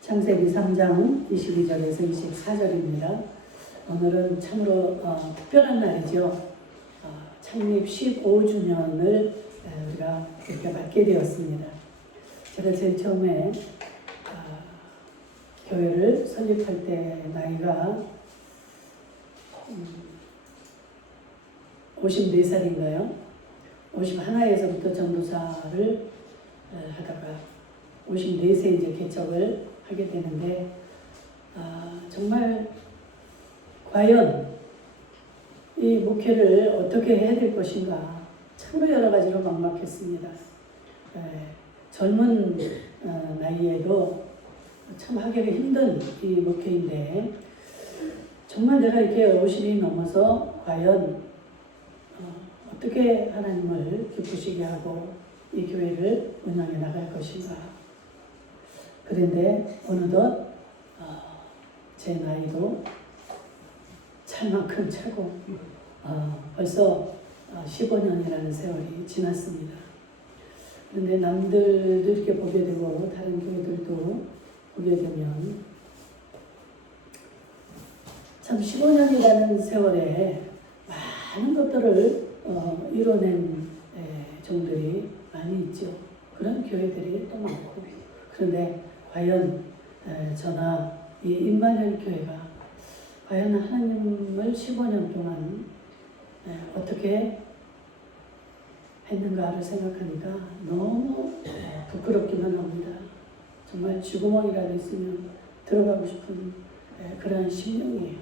창세기 3장 22절에서 24절입니다. 오늘은 참으로 특별한 날이죠. 창립 15주년을 우리가 이렇게 맞게 되었습니다. 제가 제일 처음에 교회를 설립할 때 나이가 54살인가요? 51에서부터 전도사를 하다가 54세 이제 개척을 하게 되는데 정말 과연 이 목회를 어떻게 해야 될 것인가 참으로 여러 가지로 막막했습니다. 젊은 나이에도 참 하기가 힘든 이 목회인데 정말 내가 이렇게 50이 넘어서 과연 어떻게 하나님을 기쁘시게 하고 이 교회를 운영해 나갈 것인가. 그런데 어느덧 제 나이도 찰 만큼 차고 벌써 15년이라는 세월이 지났습니다. 그런데 남들도 이렇게 보게 되고 다른 교회들도 보게 되면 참 15년이라는 세월에 많은 것들을 이뤄낸 종들이 많이 있죠. 그런 교회들이 또 많고. 그런데 과연 저나 이 임마누엘 교회가 과연 하나님을 15년 동안 어떻게 했는가를 생각하니까 너무 부끄럽기만 합니다. 정말 쥐구멍이라도 있으면 들어가고 싶은 그러한 심령이에요.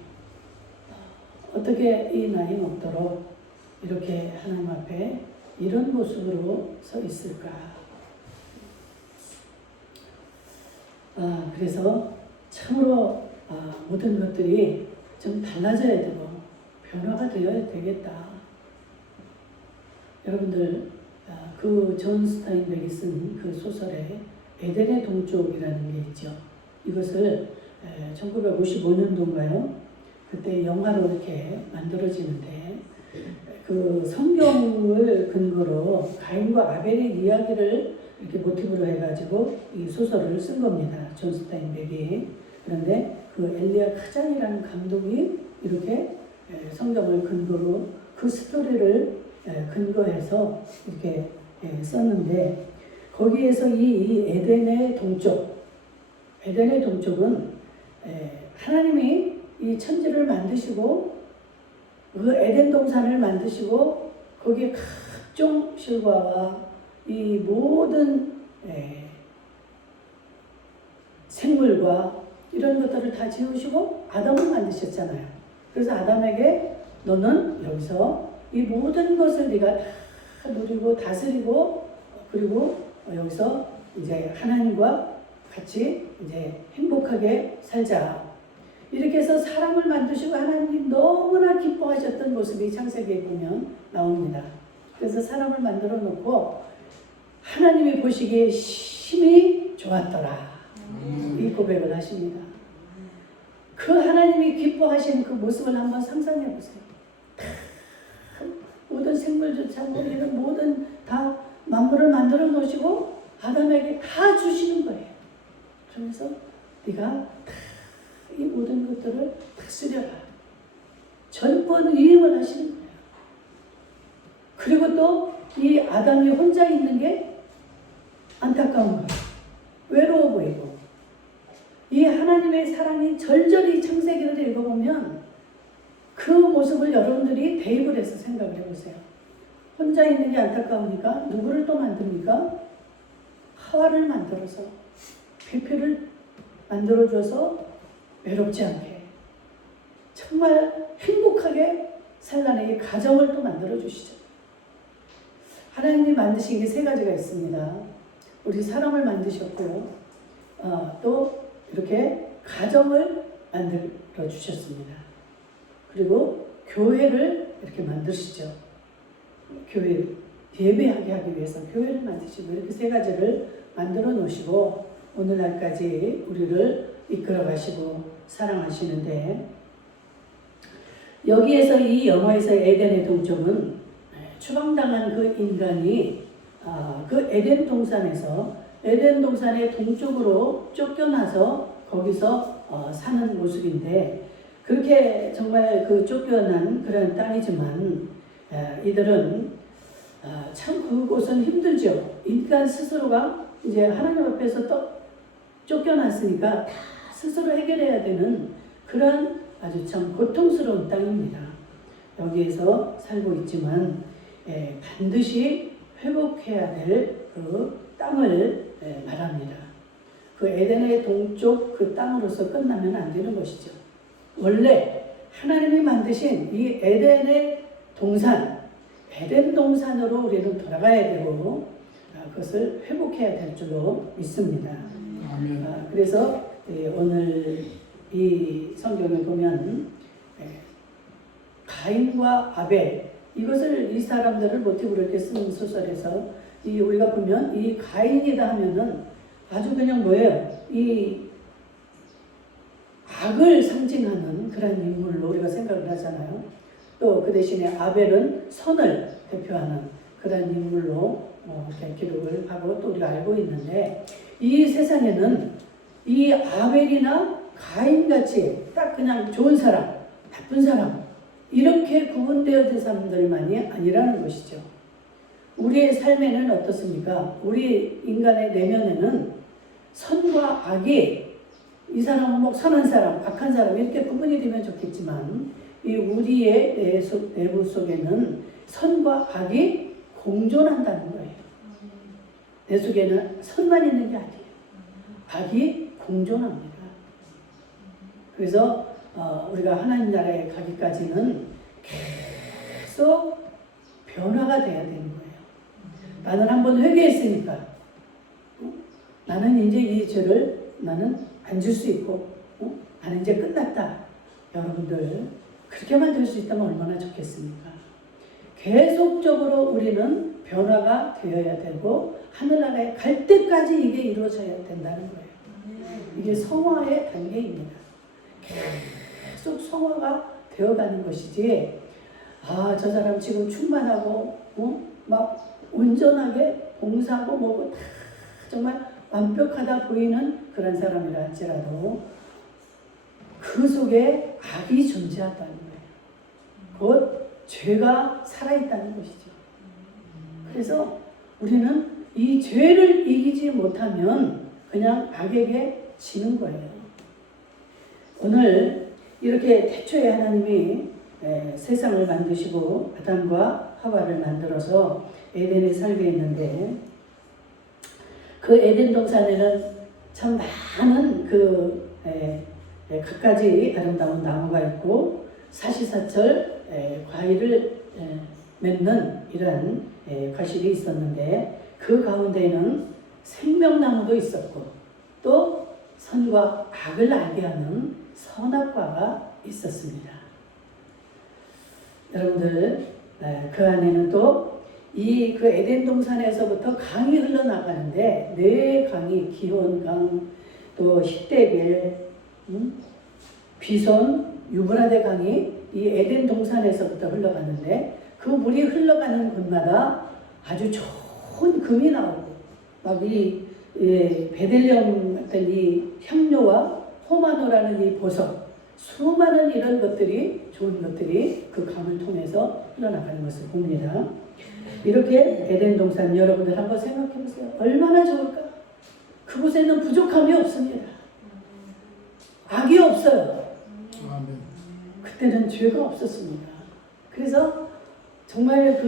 어떻게 이 나이 먹도록 이렇게 하나님 앞에 이런 모습으로 서 있을까? 그래서 참으로 모든 것들이 좀 달라져야 되고 변화가 되어야 되겠다. 여러분들 그 존 스타인백이 쓴 그 소설에 에덴의 동쪽이라는 게 있죠. 이것을 1955년도인가요? 그때 영화로 이렇게 만들어지는데 그 성경을 근거로 가인과 아벨의 이야기를 이렇게 모티브로 해가지고 이 소설을 쓴 겁니다. 존 스타인백이. 그런데 그 엘리야 카잔이라는 감독이 이렇게 성경을 근거로 그 스토리를 근거해서 이렇게 썼는데 거기에서 이 에덴의 동쪽은 하나님이 이 천지를 만드시고 그 에덴 동산을 만드시고 거기에 각종 실과와 이 모든 생물과 이런 것들을 다 지으시고 아담을 만드셨잖아요. 그래서 아담에게 너는 여기서 이 모든 것을 네가 다 누리고 다스리고 그리고 여기서 이제 하나님과 같이 이제 행복하게 살자. 이렇게 해서 사람을 만드시고 하나님이 너무나 기뻐하셨던 모습이 창세기에 보면 나옵니다. 그래서 사람을 만들어 놓고 하나님이 보시기에 심히 좋았더라. 이 고백을 하십니다. 그 하나님이 기뻐하시는 그 모습을 한번 상상해 보세요. 모든 생물조차 우리는 모든 다 만물을 만들어 놓으시고 아담에게 다 주시는 거예요. 그러면서 네가 이 모든 것들을 다스려라. 전권 위임을 하시는 거예요. 그리고 또 이 아담이 혼자 있는 게 안타까운 거예요. 외로워 보이고. 이 하나님의 사랑이 절절히 창세기를 읽어보면 그 모습을 여러분들이 대입을 해서 생각을 해보세요. 혼자 있는 게 안타까우니까 누구를 또 만듭니까? 하와를 만들어서 배필을 만들어줘서 외롭지 않게 정말 행복하게 살라내게 가정을 또 만들어주시죠. 하나님이 만드신 게 세 가지가 있습니다. 우리 사람을 만드셨고요. 또 이렇게 가정을 만들어 주셨습니다. 그리고 교회를 이렇게 만드시죠. 교회 예배하게 하기 위해서 교회를 만드시고 이렇게 세 가지를 만들어 놓으시고 오늘날까지 우리를 이끌어 가시고 사랑하시는데 여기에서 이 영화에서 에덴의 동쪽은 추방당한 그 인간이 그 에덴 동산에서 에덴 동산의 동쪽으로 쫓겨나서 거기서 사는 모습인데, 그렇게 정말 그 쫓겨난 그런 땅이지만 이들은 참 그곳은 힘들죠. 인간 스스로가 이제 하나님 앞에서 또 쫓겨났으니까 다 스스로 해결해야 되는 그런 아주 참 고통스러운 땅입니다. 여기에서 살고 있지만 반드시 회복해야 될 그 땅을 말합니다. 그 에덴의 동쪽 그 땅으로서 끝나면 안 되는 것이죠. 원래 하나님이 만드신 이 에덴의 동산, 에덴 동산으로 우리는 돌아가야 되고 그것을 회복해야 될 줄로 믿습니다. 그래서 오늘 이 성경을 보면 가인과 아벨, 이것을 이 사람들을 모티브로 이렇게 쓴 소설에서 우리가 보면 이 가인이다 하면은 아주 그냥 뭐예요? 이 악을 상징하는 그런 인물로 우리가 생각을 하잖아요. 또 그 대신에 아벨은 선을 대표하는 그런 인물로 이렇게 기록을 하고 또 우리가 알고 있는데, 이 세상에는 이 아벨이나 가인같이 딱 그냥 좋은 사람, 나쁜 사람 이렇게 구분되어진 사람들만이 아니라는 것이죠. 우리의 삶에는 어떻습니까? 우리 인간의 내면에는 선과 악이, 이 사람은 뭐 선한 사람, 악한 사람 이렇게 구분이 되면 좋겠지만, 이 우리의 내부 속에는 선과 악이 공존한다는 거예요. 내 속에는 선만 있는 게 아니에요. 악이 공존합니다. 그래서 우리가 하나님 나라에 가기까지는 계속 변화가 돼야 되는 거예요. 나는 한번 회개했으니까 나는 이제 이 죄를 나는 안 질 수 있고 나는 이제 끝났다. 여러분들 그렇게만 될 수 있다면 얼마나 좋겠습니까? 계속적으로 우리는 변화가 되어야 되고 하늘나라에 갈 때까지 이게 이루어져야 된다는 거예요. 이게 성화의 단계입니다. 계속 성화가 되어가는 것이지, 저 사람 지금 충만하고 막 온전하게 봉사하고 뭐고 다 정말 완벽하다 보이는 그런 사람이라 할지라도 그 속에 악이 존재한다는 거예요. 곧 죄가 살아있다는 것이죠. 그래서 우리는 이 죄를 이기지 못하면 그냥 악에게 지는 거예요. 오늘 이렇게 태초에 하나님이 세상을 만드시고 아담과 하와를 만들어서 에덴에 살게 했는데, 그 에덴 동산에는 참 많은 갖가지 아름다운 나무가 있고 사시사철 과일을 맺는 이런 과실이 있었는데, 그 가운데에는 생명나무도 있었고 또 선과 악을 알게 하는 선악과가 있었습니다. 여러분들 그 안에는 또 그 에덴 동산에서부터 강이 흘러나가는데, 네 강이, 기혼강, 또 히데겔, 비손, 유브라데 강이 이 에덴 동산에서부터 흘러가는데, 그 물이 흘러가는 곳마다 아주 좋은 금이 나오고 막 이 베들레헴 같은 이 향료와 호마노라는 이 보석, 수많은 이런 것들이, 좋은 것들이 그 강을 통해서 흘러나가는 것을 봅니다. 이렇게 에덴 동산, 여러분들 한번 생각해 보세요. 얼마나 좋을까? 그곳에는 부족함이 없습니다. 악이 없어요. 그때는 죄가 없었습니다. 그래서 정말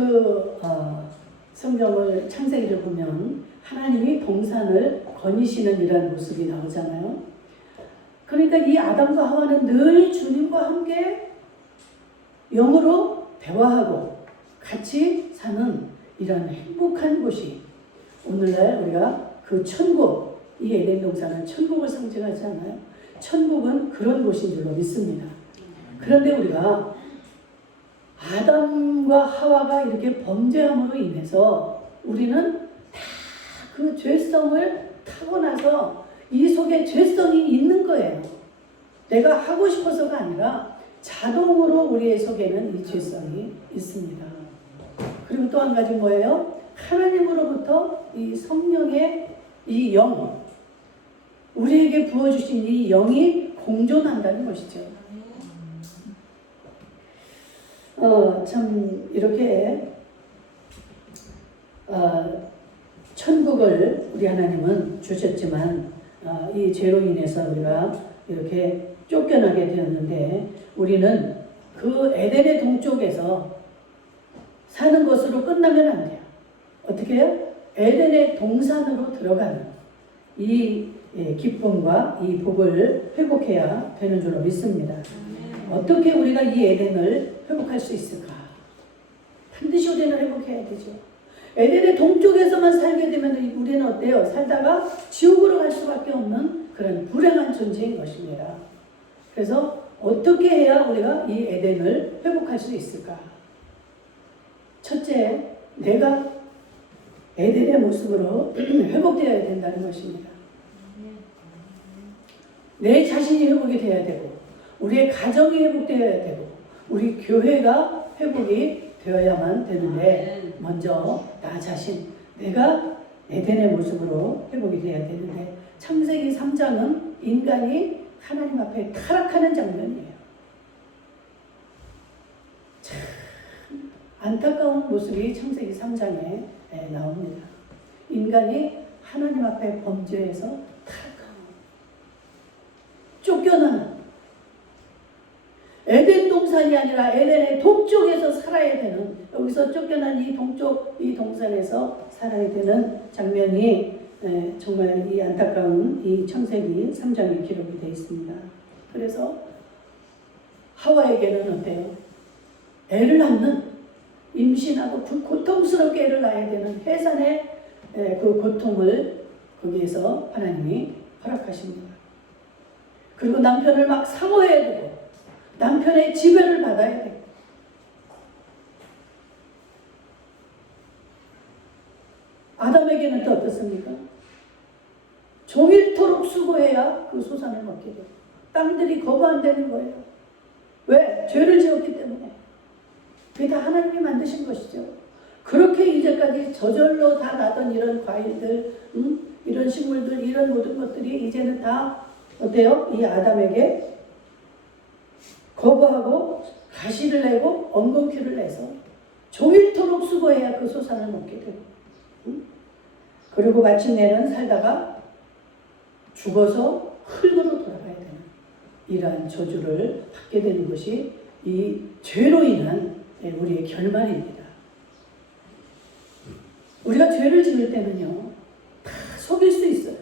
성경을, 창세기를 보면 하나님이 동산을 거니시는 이런 모습이 나오잖아요. 그러니까 이 아담과 하와는 늘 주님과 함께 영으로 대화하고 같이 사는 이런 행복한 곳이, 오늘날 우리가 그 천국, 이 에덴 동산은 천국을 상징하지 않아요? 천국은 그런 곳인 줄로 믿습니다. 그런데 우리가 아담과 하와가 이렇게 범죄함으로 인해서 우리는 다 그 죄성을 타고나서 이 속에 죄성이 있는 거예요. 내가 하고 싶어서가 아니라 자동으로 우리의 속에는 이 죄성이 있습니다. 그리고 또 한 가지 뭐예요? 하나님으로부터 이 성령의 이 영, 우리에게 부어주신 이 영이 공존한다는 것이죠. 참 이렇게 천국을 우리 하나님은 주셨지만 이 죄로 인해서 우리가 이렇게 쫓겨나게 되었는데 우리는 그 에덴의 동쪽에서 사는 것으로 끝나면 안 돼요. 어떻게 해요? 에덴의 동산으로 들어가는 이 기쁨과 이 복을 회복해야 되는 줄로 믿습니다. 어떻게 우리가 이 에덴을 회복할 수 있을까? 반드시 우리는 회복해야 되죠. 에덴의 동쪽에서만 살게 되면 우리는 어때요? 살다가 지옥으로 갈 수밖에 없는 그런 불행한 존재인 것입니다. 그래서 어떻게 해야 우리가 이 에덴을 회복할 수 있을까? 첫째, 내가 에덴의 모습으로 회복되어야 된다는 것입니다. 내 자신이 회복이 되어야 되고 우리의 가정이 회복되어야 되고 우리 교회가 회복이 되어야만 되는데 먼저 나 자신, 내가 에덴의 모습으로 회복이 되어야 되는데 창세기 3장은 인간이 하나님 앞에 타락하는 장면이에요. 참 안타까운 모습이 창세기 3장에 나옵니다. 인간이 하나님 앞에 범죄해서 타락하고 쫓겨나는 에덴 동산이 아니라 에덴의 동쪽에서 살아야 되는 여기서 쫓겨난 이 동쪽 이 동산에서 살아야 되는 장면이 정말 이 안타까운 이 창세기 3장에 기록이 되어 있습니다. 그래서 하와에게는 어때요? 애를 낳는 임신하고 고통스럽게 애를 낳아야 되는 해산의 그 고통을 거기에서 하나님이 허락하십니다. 그리고 남편을 막 사모해야 되고 남편의 지배를 받아야 되고 아담에게는 또 어떻습니까? 종일토록 수고해야 그 소산을 먹게 돼요. 땅들이 거부 안 되는 거예요. 왜? 죄를 지었기 때문에. 그게 다 하나님이 만드신 것이죠. 그렇게 이제까지 저절로 다 나던 이런 과일들, 이런 식물들, 이런 모든 것들이 이제는 다 어때요? 이 아담에게 거부하고 가시를 내고 엉겅퀴를 내서 종일토록 수고해야 그 소산을 먹게 되고 그리고 마침내는 살다가 죽어서 흙으로 돌아가야 되는 이러한 저주를 받게 되는 것이 이 죄로 인한 우리의 결말입니다. 우리가 죄를 지을 때는요 다 속일 수 있어요.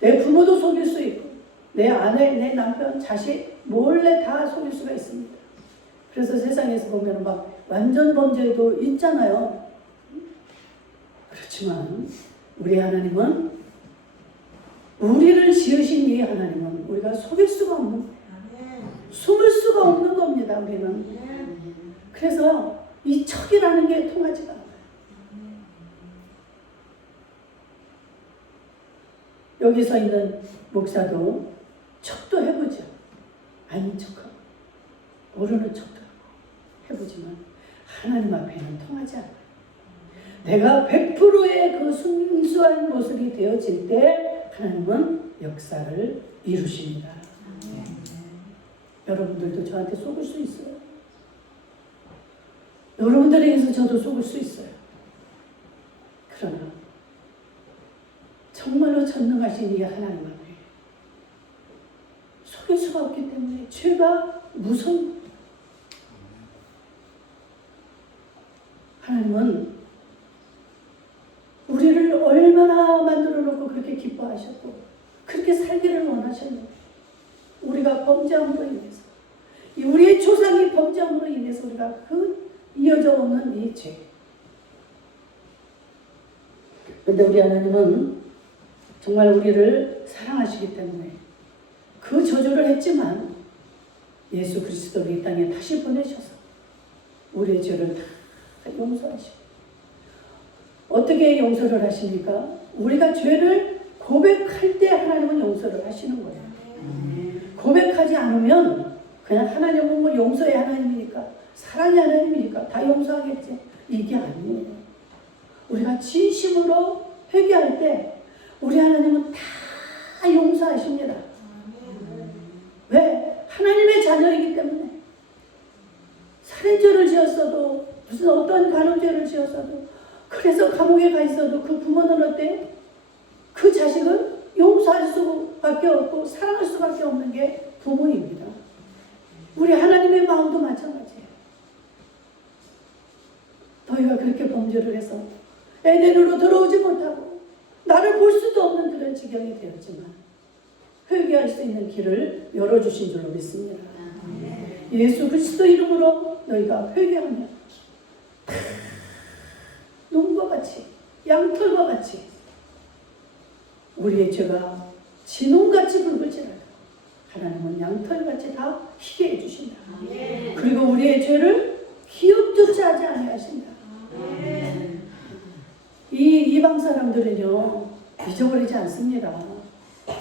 내 부모도 속일 수 있고 내 아내, 내 남편, 자식 몰래 다 속일 수가 있습니다. 그래서 세상에서 보면 막 완전 범죄도 있잖아요. 그렇지만 우리 하나님은 우리를 지으신 이 하나님은 우리가 속일 수가 없는 숨을 수가 없는 겁니다. 우리는 그래서 이 척이라는 게 통하지가 않아요. 여기서 있는 목사도 척도 해보죠. 아닌 척하고 모르는 척도 하고 해보지만 하나님 앞에는 통하지 않아요. 내가 100%의 그 순수한 모습이 되어질 때 하나님은 역사를 이루십니다. 여러분들도 저한테 속을 수 있어요. 여러분들에게서 저도 속을 수 있어요. 그러나 정말로 전능하신 이 하나님 앞에 속일 수가 없기 때문에 죄가 무서운 하나님은 우리를 얼마나 만들어 놓고 그렇게 기뻐하셨고 그렇게 살기를 원하셨는데 우리가 범죄함으로 인해서 우리의 조상이 범죄함으로 인해서 우리가 그 이어져 오는 이 죄. 그런데 우리 하나님은 정말 우리를 사랑하시기 때문에 그 저주를 했지만 예수 그리스도를 이 땅에 다시 보내셔서 우리의 죄를 다 용서하시고 어떻게 용서를 하십니까? 우리가 죄를 고백할 때 하나님은 용서를 하시는 거예요. 고백하지 않으면 그냥 하나님은 뭐 용서의 하나님이니까 사랑의 하나님이니까 다 용서하겠지. 이게 아니에요. 우리가 진심으로 회개할 때 우리 하나님은 다 용서하십니다. 왜? 하나님의 자녀이기 때문에. 살인죄를 지었어도, 무슨 어떤 간음죄를 지었어도, 그래서 감옥에 가 있어도 그 부모는 어때? 그 자식을 용서할 수밖에 없고 사랑할 수밖에 없는 게 부모입니다. 우리 하나님의 마음도 마찬가지예요. 너희가 그렇게 범죄를 해서 에덴으로 들어오지 못하고 나를 볼 수도 없는 그런 지경이 되었지만 회개할 수 있는 길을 열어주신 줄로 믿습니다. 예수 그리스도 이름으로 너희가 회개하면 눈과 같이 양털과 같이 우리의 죄가 진홍같이 붉을지라도 하나님은 양털같이 다 희게 해주신다. 그리고 우리의 죄를 기억조차 하지 아니하신다. 이 이방 사람들은요 잊어버리지 않습니다.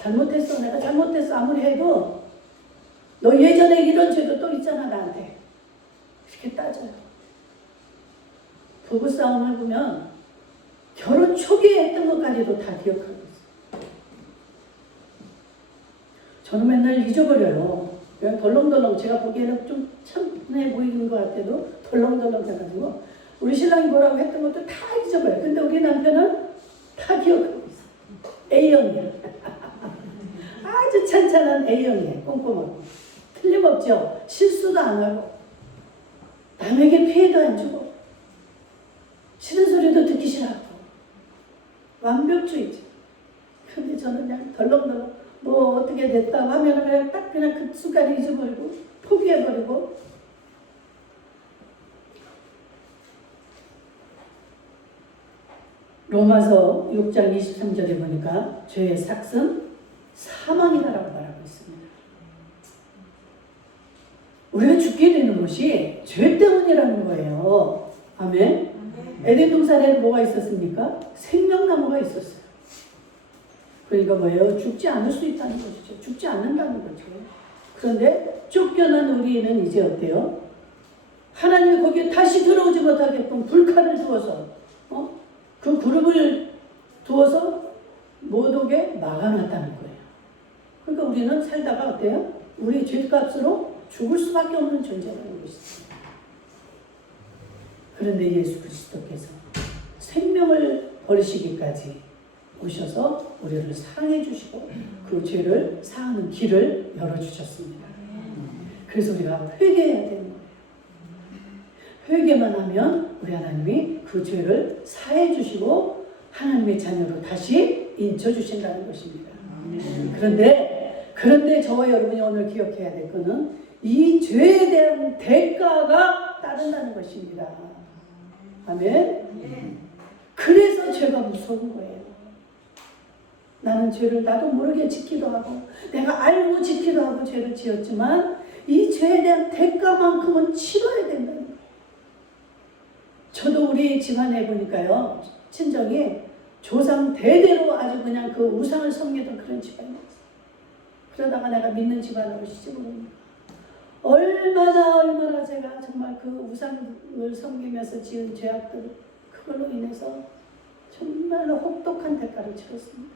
잘못했어, 내가 잘못했어 아무리 해도 너 예전에 이런 죄도 또 있잖아 나한테 이렇게 따져요. 부부싸움을 보면 결혼 초기에 했던 것까지도 다 기억하고 있어요. 저는 맨날 잊어버려요. 그냥 덜렁덜렁 제가 보기에는 좀 참해 보이는 것 같아도 덜렁덜렁 해가지고 우리 신랑이 뭐라고 했던 것도 다 잊어버려요. 근데 우리 남편은 다 기억하고 있어요. A형이야. 아주 찬찬한 A형이에요. 꼼꼼하고. 틀림없죠. 실수도 안 하고 남에게 피해도 안 주고 싫은 소리도 듣기 싫어하고 완벽주의죠. 근데 저는 그냥 덜렁덜렁 뭐 어떻게 됐다고 하면 그냥 딱 그냥 그 순간에 잊어버리고 포기해버리고 로마서 6장 23절에 보니까 죄의 삭은 사망이라고 말하고 있습니다. 우리가 죽게 되는 것이 죄 때문이라는 거예요. 아멘. 에덴 동산에는 뭐가 있었습니까? 생명나무가 있었어요. 그러니까 뭐예요? 죽지 않을 수 있다는 것이죠. 죽지 않는다는 거죠. 그런데 쫓겨난 우리는 이제 어때요? 하나님이 거기에 다시 들어오지 못하게끔 불칼을 두어서 그 그룹을 두어서 못 오게 막아놨다는 거예요. 그러니까 우리는 살다가 어때요? 우리 죄값으로 죽을 수밖에 없는 존재라는 것이죠. 그런데 예수 그리스도께서 생명을 버리시기까지 오셔서 우리를 사랑해 주시고 그 죄를 사하는 길을 열어주셨습니다. 그래서 우리가 회개해야 되는 거예요. 회개만 하면 우리 하나님이 그 죄를 사해 주시고 하나님의 자녀로 다시 인쳐 주신다는 것입니다. 그런데 저와 여러분이 오늘 기억해야 될 것은 이 죄에 대한 대가가 따른다는 것입니다. 아멘. 그래서 죄가 무서운 거예요. 나는 죄를 나도 모르게 짓기도 하고 내가 알고 짓기도 하고 죄를 지었지만 이 죄에 대한 대가만큼은 치러야 된다는 거예요. 저도 우리 집안에 보니까요 친정이 조상 대대로 아주 그냥 그 우상을 섬기던 그런 집안이었어요. 그러다가 내가 믿는 집안으로 시집을 옵니다. 얼마나 제가 정말 그 우상을 섬기면서 지은 죄악들 그걸로 인해서 정말로 혹독한 대가를 치렀습니다.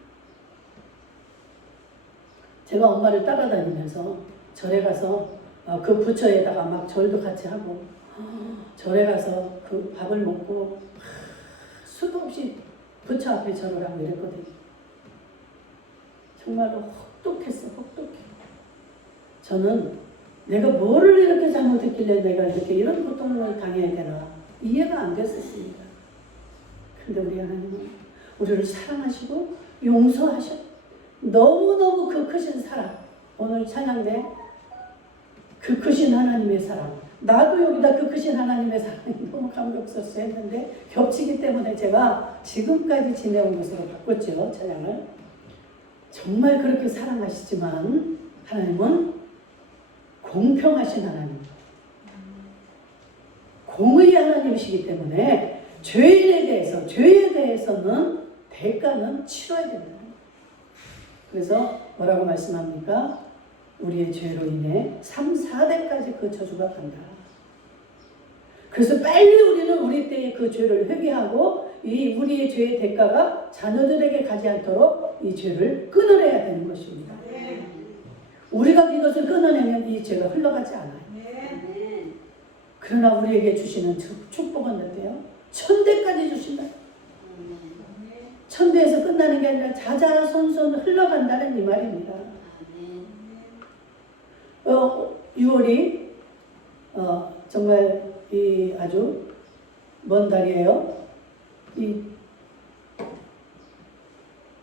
제가 엄마를 따라다니면서 절에 가서 그 부처에다가 막 절도 같이 하고 절에 가서 그 밥을 먹고 수도 없이 부처 앞에 절을 하고 이랬거든요. 정말로 혹독해. 저는 내가 뭐를 이렇게 잘못했길래 내가 이렇게 이런 고통을 당해야 되나 이해가 안 됐었습니다. 근데 우리 하나님은 우리를 사랑하시고 용서하셔. 너무너무 그 크신 사랑. 오늘 찬양대 그 크신 하나님의 사랑. 나도 여기다 그 크신 하나님의 사랑이 너무 감격스럽어 했는데 겹치기 때문에 제가 지금까지 지내온 것으로 바꿨죠. 찬양을. 정말 그렇게 사랑하시지만 하나님은 공평하신 하나님. 공의의 하나님이시기 때문에 죄에 대해서는 대가는 치러야 됩니다. 그래서 뭐라고 말씀합니까? 우리의 죄로 인해 3, 4대까지 그 저주가 간다. 그래서 빨리 우리는 우리 때의 그 죄를 회개하고 이 우리의 죄의 대가가 자녀들에게 가지 않도록 이 죄를 끊어내야 되는 것입니다. 우리가 이것을 끊어내면 이 죄가 흘러가지 않아요. 그러나 우리에게 주시는 축복은 어때요? 천대까지 주신다. 천대에서 끝나는 게 아니라 자자손손 흘러간다는 이 말입니다. 6월이 정말 이 아주 먼 달이에요.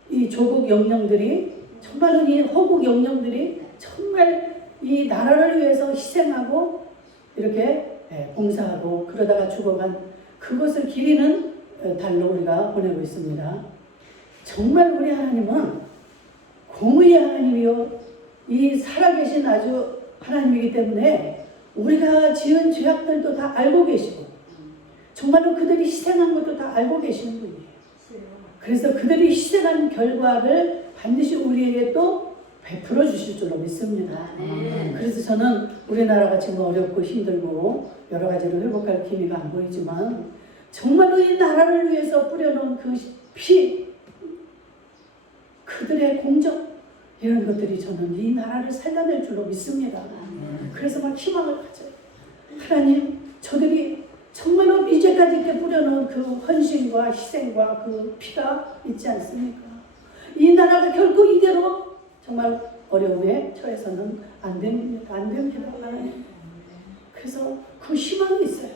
이 조국 영령들이 정말로 이 허국 영령들이 정말 이 나라를 위해서 희생하고 이렇게 봉사하고 그러다가 죽어간 그것을 기리는 달로 우리가 보내고 있습니다. 정말 우리 하나님은 공의의 하나님이요 이 살아계신 아주 하나님이기 때문에 우리가 지은 죄악들도 다 알고 계시고 정말로 그들이 희생한 것도 다 알고 계시는 분이에요. 그래서 그들이 희생한 결과를 반드시 우리에게 또 베풀어 주실 줄로 믿습니다. 그래서 저는 우리나라가 지금 어렵고 힘들고 여러 가지로 회복할 기미가 안 보이지만 정말로 이 나라를 위해서 뿌려놓은 그 피, 그들의 공적 이런 것들이 저는 이 나라를 살려낼 줄로 믿습니다. 그래서 막 희망을 가져요. 하나님, 저들이 정말로 이제까지 이렇게 뿌려놓은 그 헌신과 희생과 그 피가 있지 않습니까? 이 나라가 결코 이대로 정말 어려움에 처해서는 안 됩니다. 안 됩니다. 하나님. 그래서 그 희망이 있어요.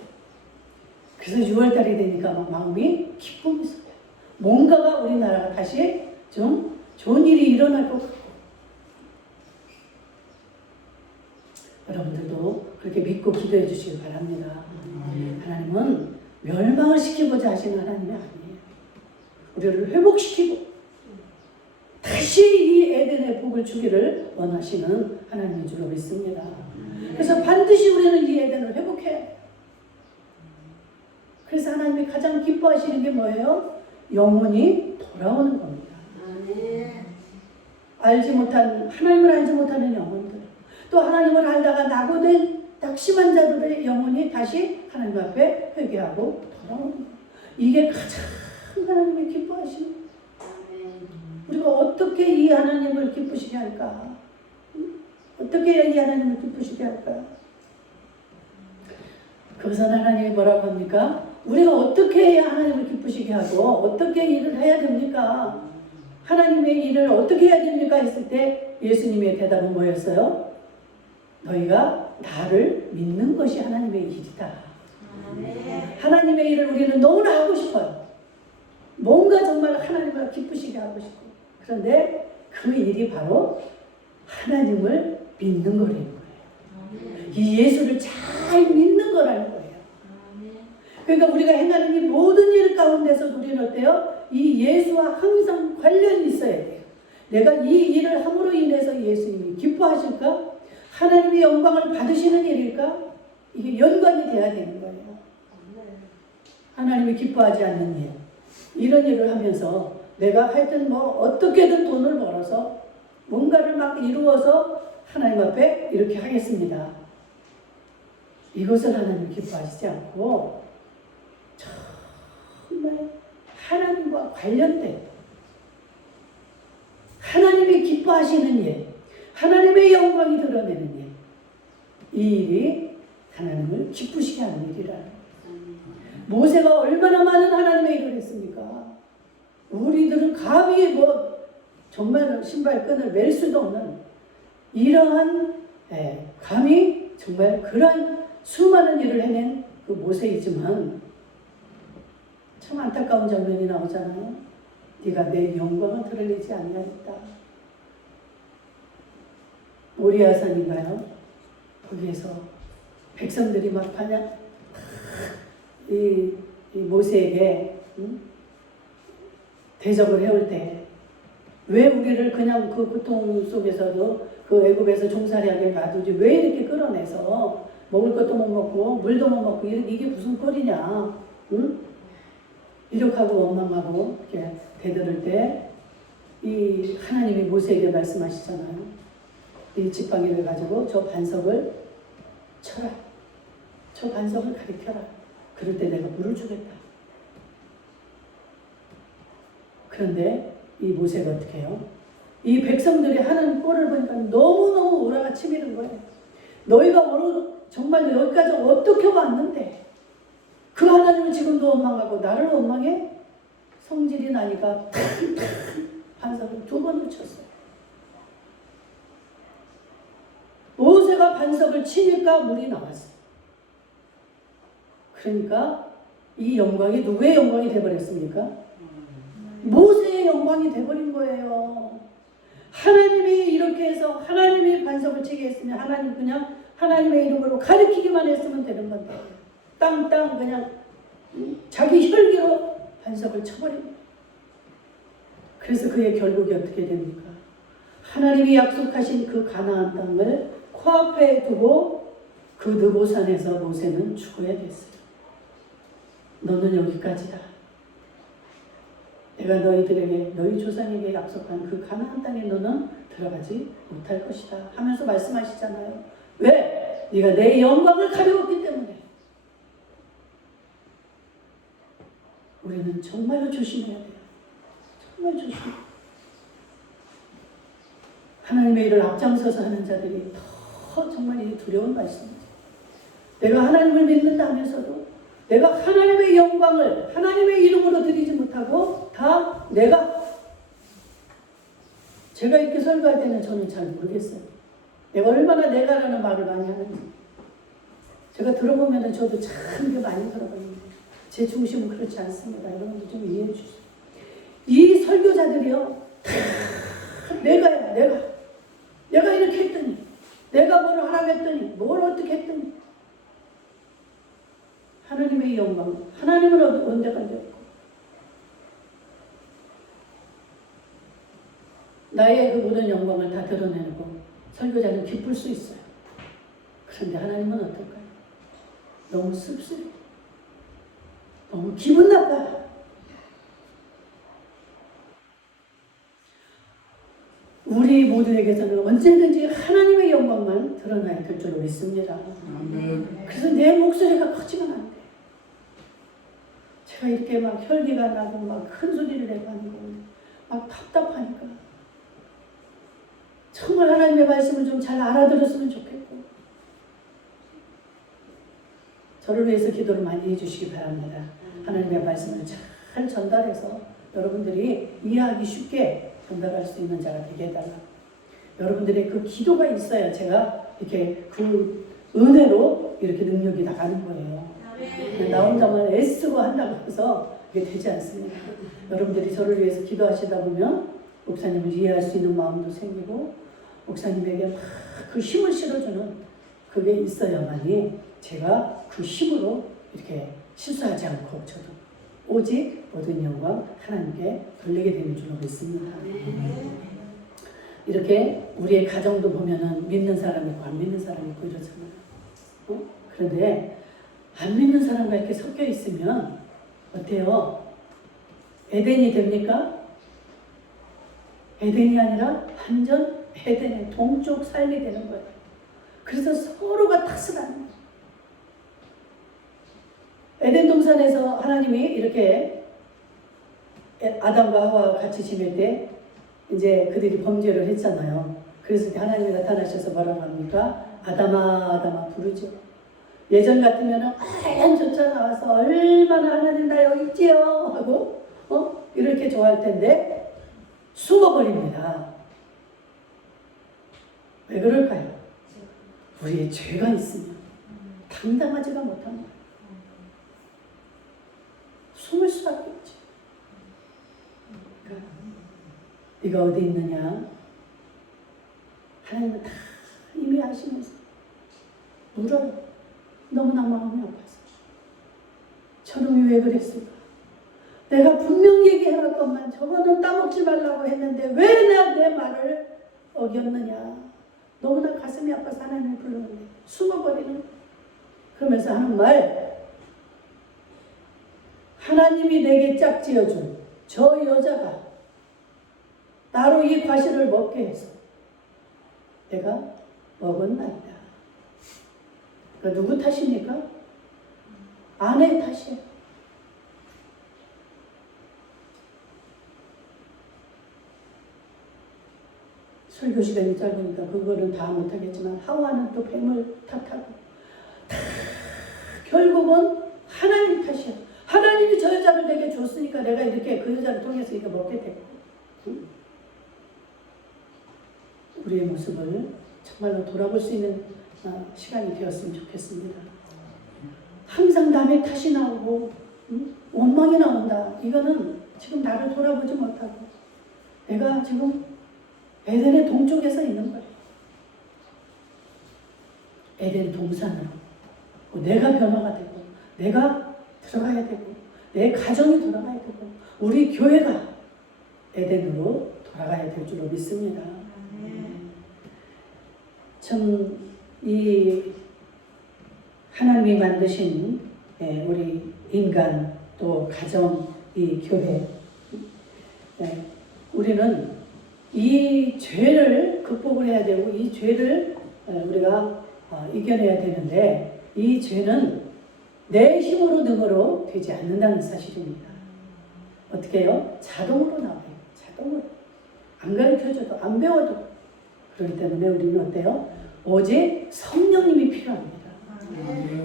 그래서 6월달이 되니까 막 마음이 기쁨이 있어요. 뭔가가 우리나라가 다시 좀 좋은 일이 일어날 것 같고 여러분들도 그렇게 믿고 기도해 주시기 바랍니다. 하나님은 멸망을 시키고자 하시는 하나님이 아니에요. 우리를 회복시키고 다시 이 에덴의 복을 주기를 원하시는 하나님인 줄로 믿습니다. 그래서 반드시 우리는 이 에덴을 회복해야 돼요. 그래서 하나님이 가장 기뻐하시는 게 뭐예요? 영혼이 돌아오는 겁니다. 하나님을 알지 못하는 영혼들, 또 하나님을 알다가 낙오된 낙심한 자들의 영혼이 다시 하나님 앞에 회개하고 돌아오는 거예요. 이게 가장 하나님이 기뻐하시는 거예요. 우리가 어떻게 이 하나님을 기쁘시게 할까? 어떻게 이 하나님을 기쁘시게 할까? 거기서 하나님이 뭐라고 합니까? 우리가 어떻게 해야 하나님을 기쁘시게 하고 어떻게 일을 해야 됩니까? 하나님의 일을 어떻게 해야 됩니까? 했을 때 예수님의 대답은 뭐였어요? 너희가 나를 믿는 것이 하나님의 일이다. 하나님의 일을 우리는 너무나 하고 싶어요. 뭔가 정말 하나님을 기쁘시게 하고 싶고 그런데 그 일이 바로 하나님을 믿는 거라는 거예요. 이 예수를 잘 믿는 거라는 거예요. 그러니까 우리가 행하는 이 모든 일 가운데서 우리는 어때요? 이 예수와 항상 관련이 있어야 돼요. 내가 이 일을 함으로 인해서 예수님이 기뻐하실까? 하나님의 영광을 받으시는 일일까? 이게 연관이 돼야 되는 거예요. 하나님이 기뻐하지 않는 일, 이런 일을 하면서 내가 하여튼 뭐 어떻게든 돈을 벌어서 뭔가를 막 이루어서 하나님 앞에 이렇게 하겠습니다. 이것을 하나님 기뻐하시지 않고 정말 하나님과 관련된 하나님이 기뻐하시는 일, 하나님의 영광이 드러내는 일, 이 일이 하나님을 기쁘시게 하는 일이라는 거예요. 모세가 얼마나 많은 하나님의 일을 했습니까? 우리들은 감히 뭐 정말 신발끈을 맬 수도 없는 이러한 감히 정말 그러한 수많은 일을 해낸 그 모세이지만 참 안타까운 장면이 나오잖아요. 네가 내 영광을 드러내지 아니하였다. 모리아산인가요? 거기에서 백성들이 막 반야 이 모세에게 대적을 해올 때 왜 우리를 그냥 그 고통 속에서도 그 애굽에서 종살이하게 놔두지 왜 이렇게 끌어내서 먹을 것도 못 먹고 물도 못 먹고 이게 무슨 꼴이냐? 응? 이렇게하고 원망하고 이렇게 대들을 때 이 하나님이 모세에게 말씀하시잖아요. 이 지팡이를 가지고 저 반석을 쳐라. 저 반석을 가리켜라. 그럴 때 내가 물을 주겠다. 그런데 이 모세가 어떻게 해요? 이 백성들이 하는 꼴을 보니까 너무너무 우라가 치미는 거예요. 너희가 정말 여기까지 어떻게 왔는데 그 하나님은 지금도 원망하고 나를 원망해? 성질이 나니까 반석을 2번을 쳤어요. 모세가 반석을 치니까 물이 나왔어요. 그러니까 이 영광이 누구의 영광이 되어버렸습니까? 모세의 영광이 되어버린 거예요. 하나님이 이렇게 해서 하나님이 반석을 치게 했으면 하나님 그냥 하나님의 이름으로 가리키기만 했으면 되는 건데 땅땅 그냥 자기 혈기로 반석을 쳐버립니다. 그래서 그의 결국이 어떻게 됩니까? 하나님이 약속하신 그 가나안 땅을 코앞에 두고 그 느보산에서 모세는 죽어야 됐어요. 너는 여기까지다. 내가 너희들에게 너희 조상에게 약속한 그 가나안 땅에 너는 들어가지 못할 것이다 하면서 말씀하시잖아요. 왜? 네가 내 영광을 가려웠기 때문에. 우리는 정말로 조심해야 돼요. 정말 조심. 하나님의 일을 앞장서서 하는 자들이 더 정말 이 두려운 말씀이죠. 내가 하나님을 믿는다 하면서도 내가 하나님의 영광을 하나님의 이름으로 드리지 못하고 다 제가 이렇게 설교할 때는 저는 잘 모르겠어요. 내가 얼마나 내가라는 말을 많이 하는지. 제가 들어보면 저도 참 많이 들어보는데 제 중심은 그렇지 않습니다. 여러분들 좀 이해해 주세요. 이 설교자들이요. 내가 이렇게 했더니 내가 뭘 하라고 했더니 뭘 어떻게 했더니 하나님의 영광, 하나님은 언제가 되었고 나의 그 모든 영광을 다 드러내고 설교자는 기쁠 수 있어요. 그런데 하나님은 어떨까요? 너무 씁쓸해. 너무 기분 나빠. 우리 모두에게서는 언제든지 하나님의 영광만 드러나야 될 줄 믿습니다. 그래서 내 목소리가 커지면 안 돼. 제가 이렇게 막 혈기가 나고 막 큰 소리를 내고 하는 거 막 답답하니까 정말 하나님의 말씀을 좀 잘 알아들었으면 좋겠고 저를 위해서 기도를 많이 해주시기 바랍니다. 하나님의 말씀을 잘 전달해서 여러분들이 이해하기 쉽게 전달할 수 있는 자가 되게 해달라. 여러분들의 그 기도가 있어야 제가 이렇게 그 은혜로 이렇게 능력이 나가는 거예요. 나 혼자만 애쓰고 한다고 해서 이게 되지 않습니다. 여러분들이 저를 위해서 기도하시다 보면 목사님을 이해할 수 있는 마음도 생기고 목사님에게 막 그 힘을 실어주는 그게 있어야만이 제가 그 힘으로 이렇게 실수하지 않고 저도 오직 모든 영광 하나님께 돌리게 되는 줄로 믿습니다. 이렇게 우리의 가정도 보면은 믿는 사람이 있고 안 믿는 사람이 있고 이러잖아요. 그런데 안 믿는 사람과 이렇게 섞여 있으면 어때요? 에덴이 됩니까? 에덴이 아니라 완전 에덴의 동쪽 삶이 되는 거예요. 그래서 서로가 탓을 하는 거예요. 에덴 동산에서 하나님이 이렇게 아담과 하와가 같이 지낼 때 이제 그들이 범죄를 했잖아요. 그래서 하나님이 나타나셔서 뭐라고 합니까? 아담아 아담아 부르죠. 예전 같으면 하얀 조차 나와서 얼마나 하나님 나 여기 있지요 하고 이렇게 좋아할 텐데 숨어버립니다. 왜 그럴까요? 우리의 죄가 있으면 당당하지가 못한 거예요. 숨을 수밖에 없지. 그러니까 네가 어디 있느냐? 하나님은 다 이미 아시면서 물어요. 너무나 마음이 아파서. 저놈이 왜 그랬을까? 내가 분명히 얘기해왔건만 저거는 따먹지 말라고 했는데 왜 내 말을 어겼느냐? 너무나 가슴이 아파서 하나님을 불렀는데 숨어버리는. 그러면서 하는 말, 하나님이 내게 짝지어준 저 여자가 나로 이 과실을 먹게 해서 내가 먹었나이다. 그러니까 누구 탓입니까? 아내 탓이에요. 설교 시간이 짧으니까 그거는 다 못하겠지만 하와는 또 뱀을 탓하고 결국은 하나님 탓이야. 하나님이 저 여자를 내게 줬으니까 내가 이렇게 그 여자를 통해서 이거 먹게 됐고, 응? 우리의 모습을 정말로 돌아볼 수 있는 시간이 되었으면 좋겠습니다. 항상 남의 탓이 나오고, 응? 원망이 나온다. 이거는 지금 나를 돌아보지 못하고 내가 지금 에덴의 동쪽에서 있는 거예요. 에덴 동산으로 내가 변화가 되고 내가 들어가야 되고 내 가정이 돌아가야 되고 우리 교회가 에덴으로 돌아가야 될 줄로 믿습니다. 참 이 하나님이 만드신 우리 인간 또 가정 이 교회 우리는 이 죄를 극복을 해야 되고 이 죄를 우리가 이겨내야 되는데 이 죄는 내 힘으로 능으로 되지 않는다는 사실입니다. 어떻게 해요? 자동으로 나와요. 자동으로. 안 가르쳐줘도 안 배워도. 그렇기 때문에 우리는 어때요? 오직 성령님이 필요합니다.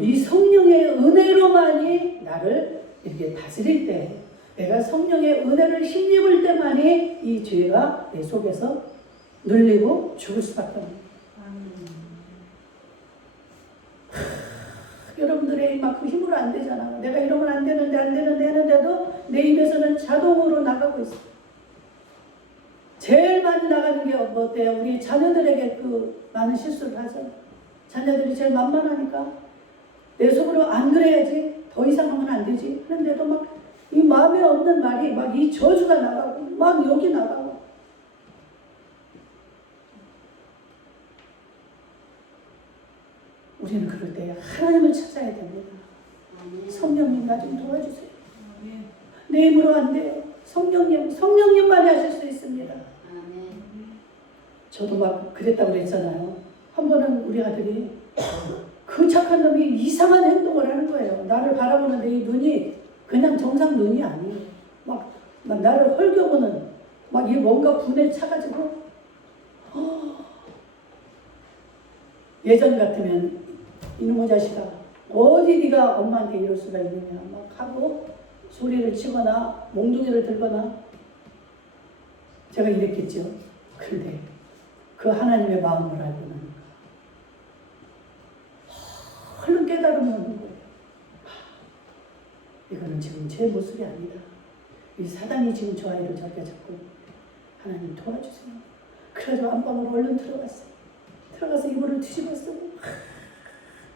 이 성령의 은혜로만이 나를 이렇게 다스릴 때 내가 성령의 은혜를 힘입을 때만이 이 죄가 내 속에서 눌리고 죽을 수밖에 없는 여러분들의 막 그 힘으로 안 되잖아. 내가 이러면 안 되는데 하는데도 내 입에서는 자동으로 나가고 있어. 제일 많이 나가는 게 어때요? 우리 자녀들에게 그 많은 실수를 하잖아. 자녀들이 제일 만만하니까 내 속으로 안 그래야지 더 이상 하면 안 되지 하는데도 막 이 마음에 없는 말이 막 이 저주가 나가고 막 욕이 나가고 우리는 그럴 때 하나님을 찾아야 됩니다. 성령님 나 좀 도와주세요. 내 힘으로 안 돼요. 성령님만이 하실 수 있습니다. 저도 막 그랬다고 그랬잖아요. 한 번은 우리 아들이 그 착한 놈이 이상한 행동을 하는 거예요. 나를 바라보는데 이 눈이 그냥 정상 눈이 아니에요. 막 나를 헐겨보는 막 이 뭔가 분에 차가지고 예전 같으면 이놈의 자식아 어디 네가 엄마한테 이럴 수가 있느냐 막 하고 소리를 치거나 몽둥이를 들거나 제가 이랬겠죠. 그런데 그 하나님의 마음을 알고 나니까 얼른 깨달음을 얻는 거예요. 이거는 지금 제 모습이 아니다. 이 사단이 지금 저 아이를 저렇게 잡고 하나님 도와주세요. 그래서 안방으로 얼른 들어갔어요. 들어가서 이불을 뒤집어 쓰고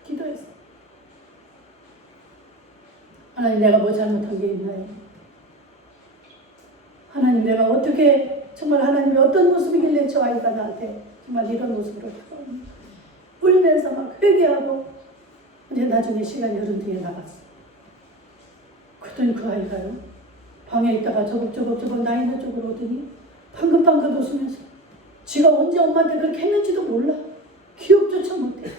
기도했어요. 하나님 내가 뭐 잘못한 게 있나요? 하나님 내가 어떻게 정말 하나님이 어떤 모습이길래 저 아이가 나한테 정말 이런 모습으로 다가옵니까? 울면서 막 회개하고 이제 나중에 시간이 흐른 뒤에 나갔어. 그랬더니 그 아이가요 방에 있다가 저벅저벅 나 있는 쪽으로 오더니 방긋방긋 웃으면서 지가 언제 엄마한테 그렇게 했는지도 몰라. 기억조차 못해.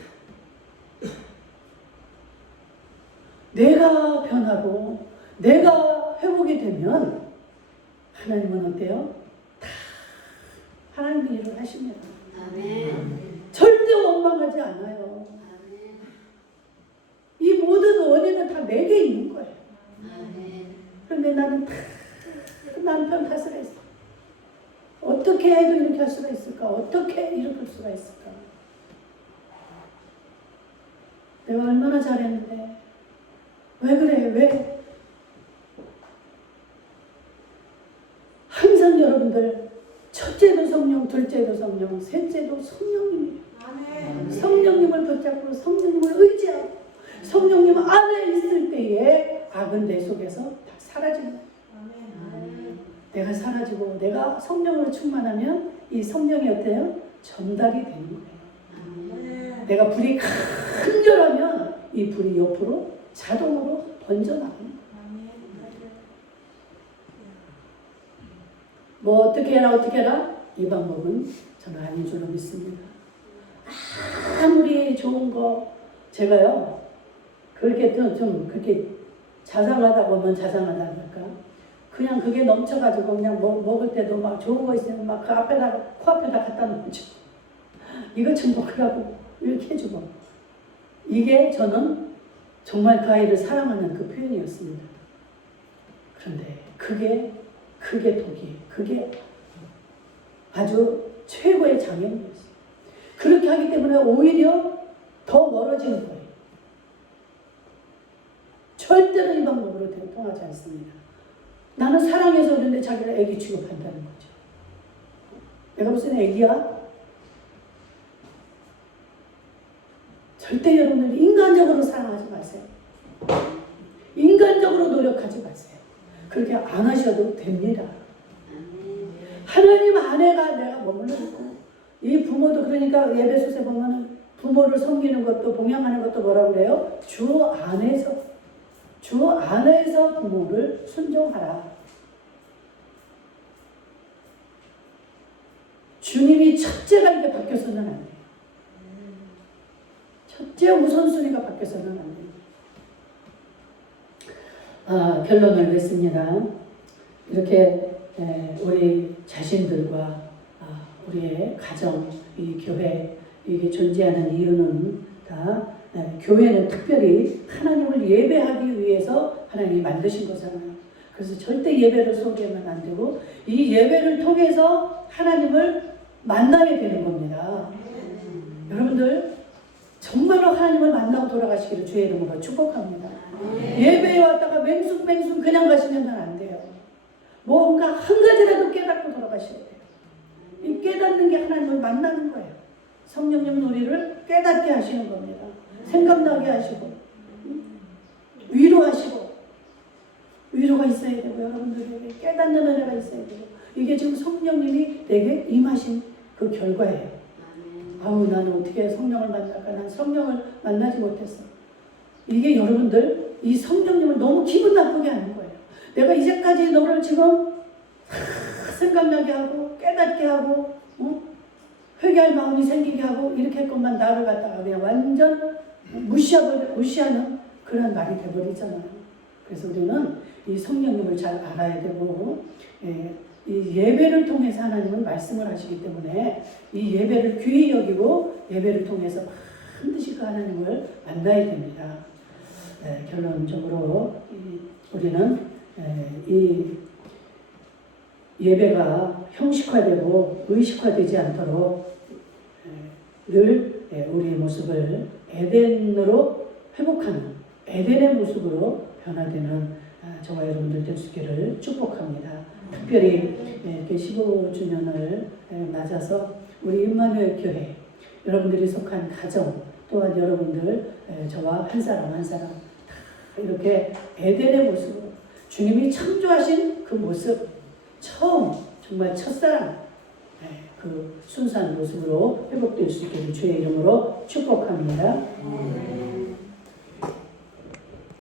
내가 변하고 내가 회복이 되면 하나님은 어때요? 다 하나님의 일을 하십니다. 아멘. 절대 원망하지 않아요. 아멘. 이 모든 원인은 다 내게 있는 거예요. 아멘. 그런데 나는 다 남편 탓을 했어. 어떻게 해도 이렇게 할 수가 있을까? 어떻게 이렇게 할 수가 있을까? 내가 얼마나 잘했는데 왜 그래? 왜? 항상 여러분들 첫째도 성령, 둘째도 성령, 셋째도 성령님이에요. 성령님을 붙잡고 성령님을 의지하고 성령님 안에 있을 때에 악은 내 속에서 다 사라집니다. 내가 사라지고 내가 성령으로 충만하면 이 성령이 어때요? 전달이 되는 거예요. 내가 불이 큰절하면 이 불이 옆으로 자동으로 번져나가는 거예요. 뭐 어떻게 해라 이 방법은 저는 아닌 줄로 믿습니다. 아무리 좋은 거 제가요 그렇게 좀 그렇게 자상하다고 하면 자상하다 할까? 그냥 그게 넘쳐가지고 그냥 먹을 때도 막 좋은 거 있으면 막 그 앞에다 코앞에다 갖다 놓죠. 이것 좀 먹으라고 이렇게 해주고. 이게 저는 정말 그 아이를 사랑하는 그 표현이었습니다. 그런데 그게 독이, 그게 아주 최고의 장애물이었어요. 그렇게 하기 때문에 오히려 더 멀어지는 거예요. 절대로 이 방법으로 통하지 않습니다. 나는 사랑해서 그런데 자기를 애기 취급한다는 거죠. 내가 무슨 애기야? 절대 여러분들 인간적으로 사랑하지 마세요. 인간적으로 노력하지 마세요. 그렇게 안 하셔도 됩니다. 하나님 안에가 내가 머물러 있고, 이 부모도 그러니까 에베소서에 보면 부모를 섬기는 것도 봉양하는 것도 뭐라고 그래요? 주 안에서 부모를 순종하라. 주님이 첫째가 이게 바뀌어서는 안 돼요. 첫째 우선순위가 바뀌어서는 안 돼요. 결론을 냈습니다. 이렇게 우리 자신들과 우리의 가정, 이 교회, 이게 존재하는 이유는 다 교회는 특별히 하나님을 예배하기 위해서 하나님이 만드신 거잖아요. 그래서 절대 예배를 소개하면 안 되고 이 예배를 통해서 하나님을 만나게 되는 겁니다. 여러분들 정말로 하나님을 만나고 돌아가시기를 주의 이름으로 축복합니다. 예배에 왔다가 맹숭맹숭 그냥 가시면 안 돼요. 뭔가 한 가지라도 깨닫고 돌아가셔야 돼요. 이 깨닫는 게 하나님을 만나는 거예요. 성령님은 우리를 깨닫게 하시는 겁니다. 생각나게 하시고 위로하시고 위로가 있어야 되고 여러분들에게 깨닫는 은혜가 있어야 되고 이게 지금 성령님이 내게 임하신 그 결과예요. 아우 나는 어떻게 성령을 만날까? 난 성령을 만나지 못했어. 이게 여러분들 이 성령님을 너무 기분 나쁘게 하는 거예요. 내가 이제까지 너를 지금 생각나게 하고 깨닫게 하고 회개할 마음이 생기게 하고 이렇게 했건만 나를 갖다가 그냥 완전 무시하는 그런 말이 돼버리잖아요. 그래서 우리는 이 성령님을 잘 알아야 되고 이 예배를 통해서 하나님은 말씀을 하시기 때문에 이 예배를 귀히 여기고 예배를 통해서 반드시 그 하나님을 만나야 됩니다. 결론적으로 우리는 이 예배가 형식화되고 의식화되지 않도록 늘 우리의 모습을 에덴으로 회복하는 에덴의 모습으로 변화되는 저와 여러분들 될 수 있기를 축복합니다. 특별히 이렇게 15주년을 맞아서 우리 임마누엘 교회 여러분들이 속한 가정 또한 여러분들 저와 한 사람 한 사람 이렇게 에덴의 모습으로 주님이 창조하신 그 모습 처음 정말 첫사랑 그 순수한 모습으로 회복될 수 있기를 주의 이름으로 축복합니다.